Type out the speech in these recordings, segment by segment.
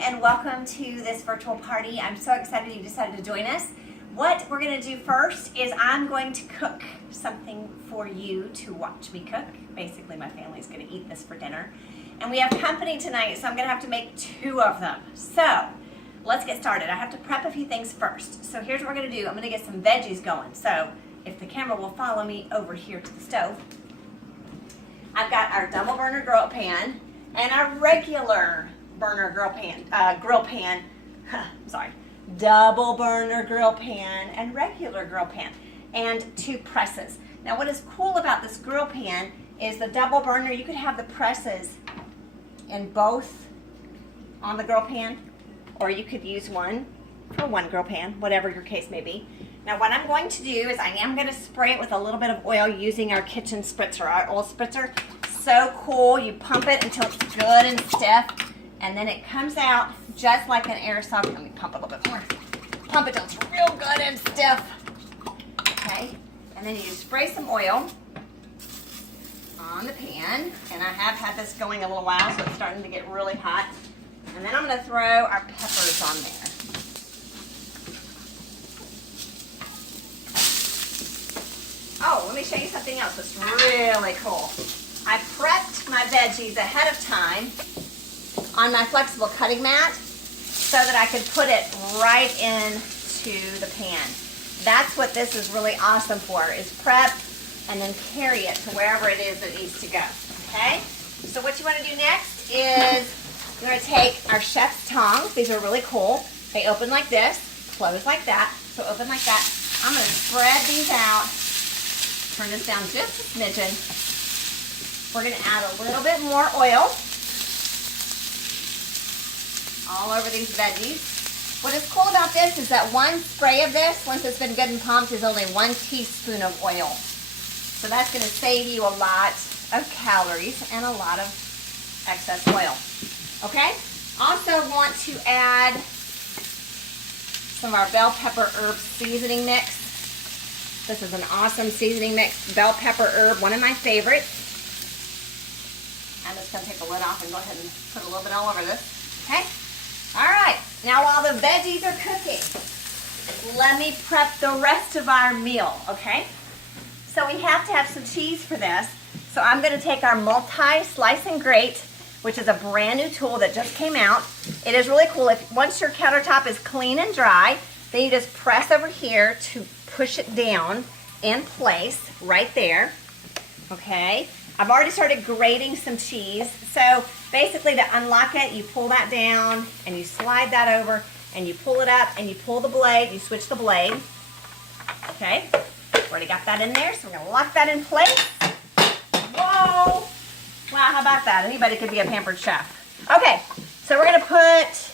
and welcome to this virtual party. I'm so excited you decided to join us. What we're going to do first is I'm going to cook something for you to watch me cook. Basically, my family's going to eat this for dinner. And we have company tonight, so I'm going to have to make 2 of them. So, let's get started. I have to prep a few things first. So here's what we're going to do. I'm going to get some veggies going. So, if the camera will follow me over here to the stove. I've got our double burner grill pan and our regular burner grill pan, double burner grill pan and regular grill pan, and 2 presses. Now what is cool about this grill pan is the double burner, you could have the presses in both on the grill pan, or you could use one for one grill pan, whatever your case may be. Now what I'm going to do is I am going to spray it with a little bit of oil using our kitchen spritzer, our oil spritzer. So cool, you pump it until it's good and stiff, and then it comes out just like an aerosol. Let me pump it a little bit more. Pump it till it's real good and stiff. Okay, and then you spray some oil on the pan, and I have had this going a little while, so it's starting to get really hot. And then I'm going to throw our peppers on there. Oh, let me show you something else that's really cool. I prepped my veggies ahead of time on my flexible cutting mat so that I could put it right into the pan. That's what this is really awesome for, is prep and then carry it to wherever it is it needs to go, okay? So what you want to do next is you're going to take our chef's tongs. These are really cool. They open like this, close like that, so open like that. I'm going to spread these out. Turn this down just a smidgen. We're going to add a little bit more oil all over these veggies. What is cool about this is that one spray of this, once it's been good and pumped, is only 1 teaspoon of oil. So that's going to save you a lot of calories and a lot of excess oil. Okay? Also want to add some of our bell pepper herb seasoning mix. This is an awesome seasoning mix, bell pepper herb, one of my favorites. I'm just going to take the lid off and go ahead and put a little bit all over this. Okay? All right. Now while the veggies are cooking, let me prep the rest of our meal, okay? So we have to have some cheese for this. So I'm going to take our multi-slice and grate, which is a brand new tool that just came out. It is really cool. Once your countertop is clean and dry, then you just press over here to push it down in place right there, okay? I've already started grating some cheese. So basically to unlock it, you pull that down and you slide that over and you pull it up and you pull the blade, you switch the blade, okay? Already got that in there, so we're gonna lock that in place. Whoa! Wow, how about that? Anybody could be a pampered chef. Okay, so we're gonna put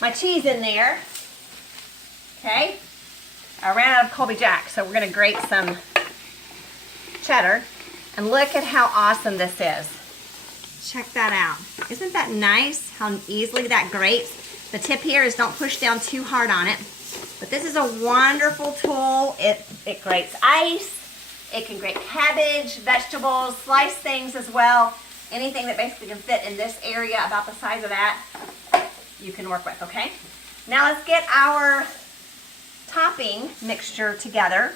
my cheese in there, okay? I ran out of Colby Jack, so we're going to grate some cheddar. And look at how awesome this is. Check that out. Isn't that nice how easily that grates? The tip here is don't push down too hard on it. But this is a wonderful tool. It grates ice. It can grate cabbage, vegetables, slice things as well. Anything that basically can fit in this area about the size of that, you can work with, okay? Now let's get our topping mixture together,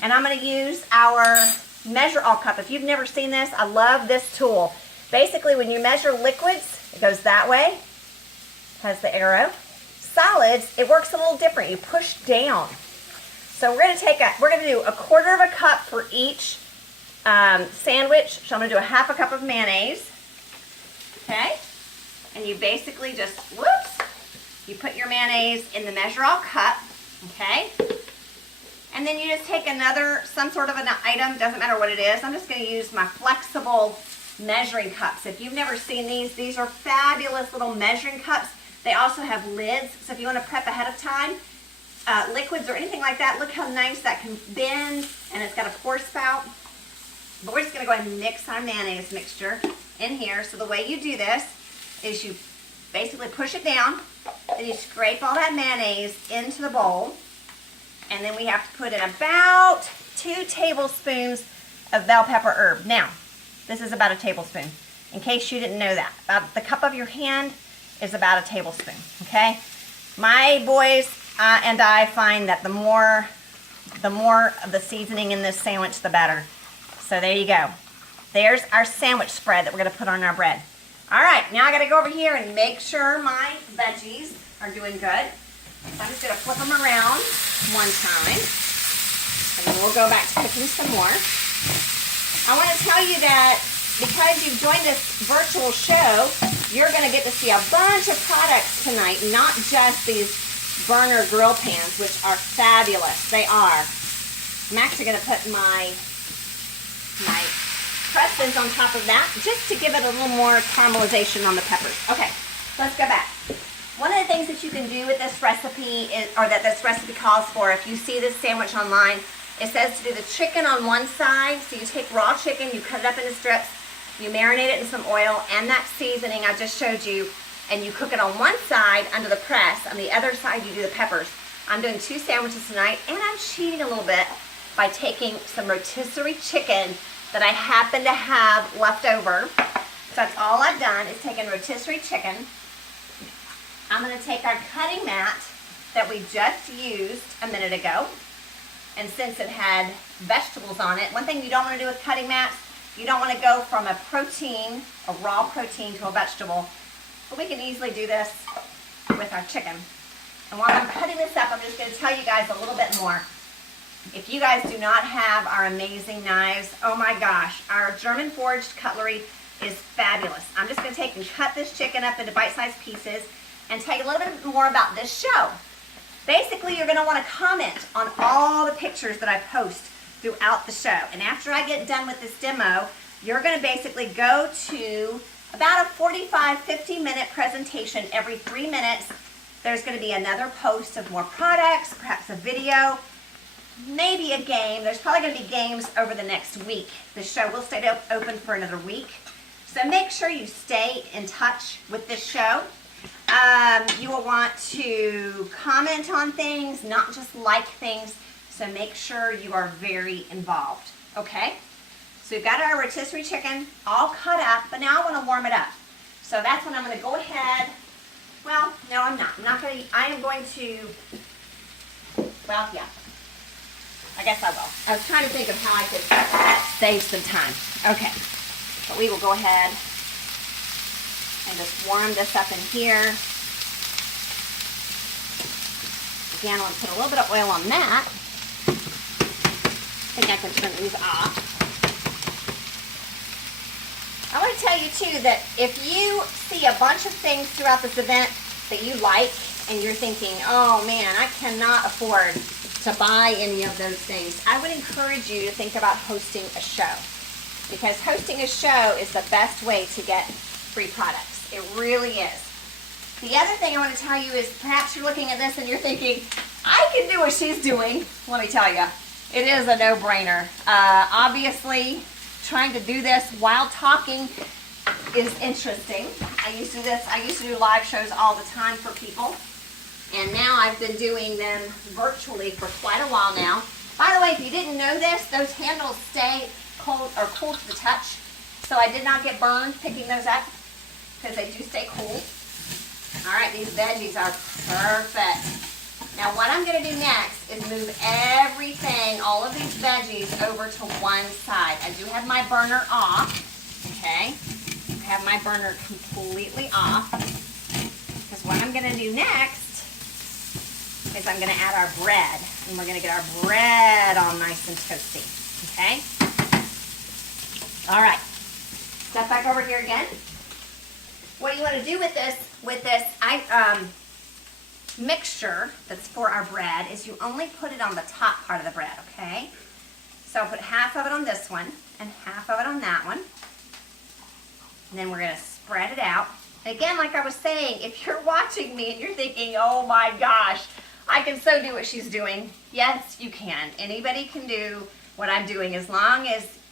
and I'm going to use our measure all cup. If you've never seen this, I love this tool. Basically, when you measure liquids, it goes that way, has the arrow. Solids, it works a little different. You push down. So we're going to do 1/4 of a cup for each sandwich. So I'm going to do 1/2 cup of mayonnaise. Okay, and you basically just you put your mayonnaise in the measure all cup. Okay, and then you just take some sort of an item, doesn't matter what it is. I'm just going to use my flexible measuring cups. If you've never seen these are fabulous little measuring cups. They also have lids, so if you want to prep ahead of time, liquids or anything like that, look how nice that can bend, and it's got a pour spout. But we're just going to go ahead and mix our mayonnaise mixture in here. So the way you do this is you basically push it down, then you scrape all that mayonnaise into the bowl, and then we have to put in about 2 tablespoons of bell pepper herb. Now, this is about a tablespoon, in case you didn't know that. About the cup of your hand is about a tablespoon, okay? My boys and I find that the more of the seasoning in this sandwich, the better. So there you go. There's our sandwich spread that we're gonna put on our bread. All right, now I gotta go over here and make sure my veggies are doing good. So I'm just gonna flip them around one time, and then we'll go back to cooking some more. I wanna tell you that because you've joined this virtual show, you're gonna get to see a bunch of products tonight, not just these burner grill pans, which are fabulous. They are. I'm actually gonna put my crescents on top of that, just to give it a little more caramelization on the peppers. Okay, let's go back. One of the things that you can do with this recipe, or that this recipe calls for, if you see this sandwich online, it says to do the chicken on one side. So you take raw chicken, you cut it up into strips, you marinate it in some oil and that seasoning I just showed you, and you cook it on one side under the press. On the other side, you do the peppers. I'm doing 2 sandwiches tonight, and I'm cheating a little bit by taking some rotisserie chicken that I happen to have left over. So that's all I've done is taken rotisserie chicken. I'm gonna take our cutting mat that we just used a minute ago, and since it had vegetables on it, one thing you don't wanna do with cutting mats, you don't wanna go from a protein, a raw protein, to a vegetable, but we can easily do this with our chicken. And while I'm cutting this up, I'm just gonna tell you guys a little bit more. If you guys do not have our amazing knives, oh my gosh, our German forged cutlery is fabulous. I'm just gonna take and cut this chicken up into bite-sized pieces and tell you a little bit more about this show. Basically, you're gonna wanna comment on all the pictures that I post throughout the show. And after I get done with this demo, you're gonna basically go to about a 45, 50-minute presentation every 3 minutes. There's gonna be another post of more products, perhaps a video, maybe a game. There's probably going to be games over the next week. The show will stay open for another week. So make sure you stay in touch with this show. You will want to comment on things, not just like things. So make sure you are very involved. Okay? So we've got our rotisserie chicken all cut up, but now I want to warm it up. So that's when I'm going to go ahead. Well, no, I'm not. I am going to, well, yeah. I guess I will. I was trying to think of how I could save some time. Okay, but we will go ahead and just warm this up in here. Again, I'll put a little bit of oil on that. I think I can turn these off. I want to tell you too that if you see a bunch of things throughout this event that you like and you're thinking, oh man, I cannot afford to buy any of those things, I would encourage you to think about hosting a show, because hosting a show is the best way to get free products. It really is. The other thing I want to tell you is perhaps you're looking at this and you're thinking, I can do what she's doing. Let me tell you, it is a no-brainer. Obviously, trying to do this while talking is interesting. I used to do live shows all the time for people. And now I've been doing them virtually for quite a while now. By the way, if you didn't know this, those handles stay cold or cool to the touch. So I did not get burned picking those up because they do stay cool. All right, these veggies are perfect. Now what I'm gonna do next is move everything, all of these veggies over to one side. I do have my burner off, okay? I have my burner completely off, because what I'm gonna do next is I'm going to add our bread, and we're going to get our bread all nice and toasty, okay? All right, step back over here again. What you want to do with this mixture that's for our bread is you only put it on the top part of the bread, okay? So I'll put half of it on this one and half of it on that one. And then we're going to spread it out. Again, like I was saying, if you're watching me and you're thinking, oh my gosh, I can so do what she's doing. Yes, you can. Anybody can do what I'm doing as long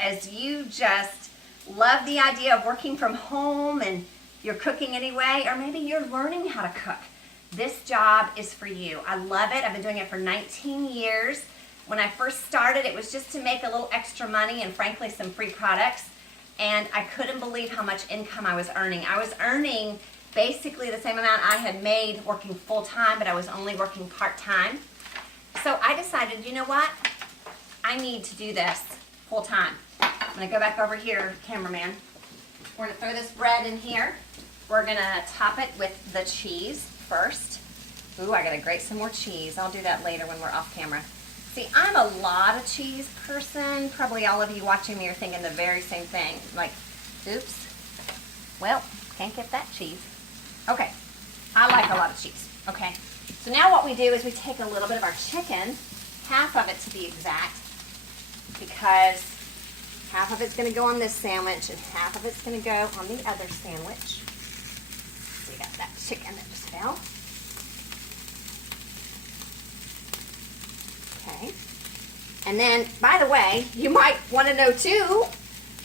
as you just love the idea of working from home and you're cooking anyway, or maybe you're learning how to cook. This job is for you. I love it. I've been doing it for 19 years. When I first started, it was just to make a little extra money and frankly some free products. And I couldn't believe how much income I was earning. I was earning basically the same amount I had made working full-time, but I was only working part-time. So I decided, you know what? I need to do this full-time. I'm gonna go back over here, cameraman. We're gonna throw this bread in here. We're gonna top it with the cheese first. Ooh, I gotta grate some more cheese. I'll do that later when we're off camera. See, I'm a lot of cheese person. Probably all of you watching me are thinking the very same thing. Like, oops, well, can't get that cheese. Okay, I like a lot of cheese. Okay, so now what we do is we take a little bit of our chicken, half of it to be exact, because half of it's gonna go on this sandwich and half of it's gonna go on the other sandwich. We got that chicken that just fell. Okay. And then, by the way, you might want to know too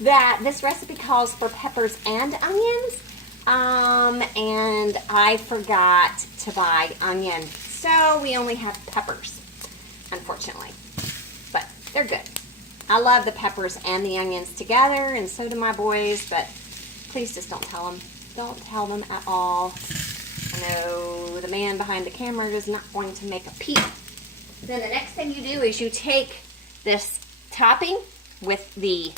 that this recipe calls for peppers and onions. And I forgot to buy onion. So we only have peppers, unfortunately. But they're good. I love the peppers and the onions together, and so do my boys, but please just don't tell them. Don't tell them at all. I know the man behind the camera is not going to make a peep. Then the next thing you do is you take this topping with the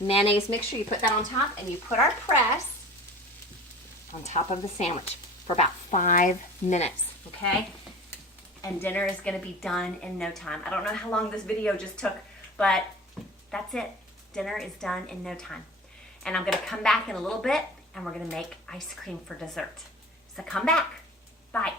mayonnaise mixture, you put that on top, and you put our press on top of the sandwich for about 5 minutes, okay? And dinner is gonna be done in no time. I don't know how long this video just took, but that's it. Dinner is done in no time. And I'm gonna come back in a little bit and we're gonna make ice cream for dessert. So come back. Bye.